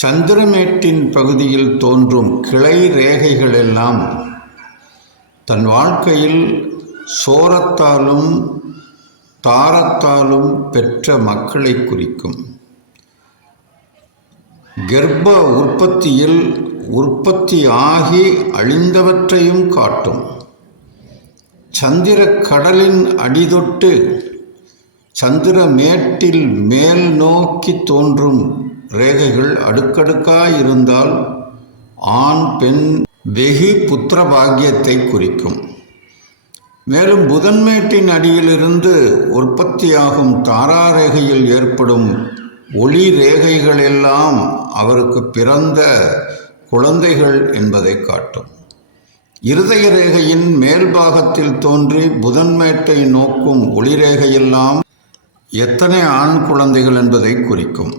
சந்திரமேட்டின் பகுதியில் தோன்றும் கிளை ரேகைகளெல்லாம் தன் வாழ்க்கையில் சோரத்தாலும் தாரத்தாலும் பெற்ற மக்களை குறிக்கும். கர்ப்ப உற்பத்தியில் உற்பத்தி ஆகி அழிந்தவற்றையும் காட்டும். சந்திர கடலின் அடிதொட்டு சந்திரமேட்டில் மேல் நோக்கி தோன்றும் ரேகைகள் அடுக்கடுக்காயிருந்தால் ஆண் பெண் வெகு புத்திர பாக்கியத்தை குறிக்கும். மேலும் புதன்மேட்டின் அடியிலிருந்து உற்பத்தியாகும் தாராரேகையில் ஏற்படும் ஒளி ரேகைகளெல்லாம் அவருக்கு பிறந்த குழந்தைகள் என்பதை காட்டும். இருதய ரேகையின் மேல் பாகத்தில் தோன்றி புதன்மேட்டை நோக்கும் ஒளிரேகையெல்லாம் எத்தனை ஆண் குழந்தைகள் என்பதை குறிக்கும்.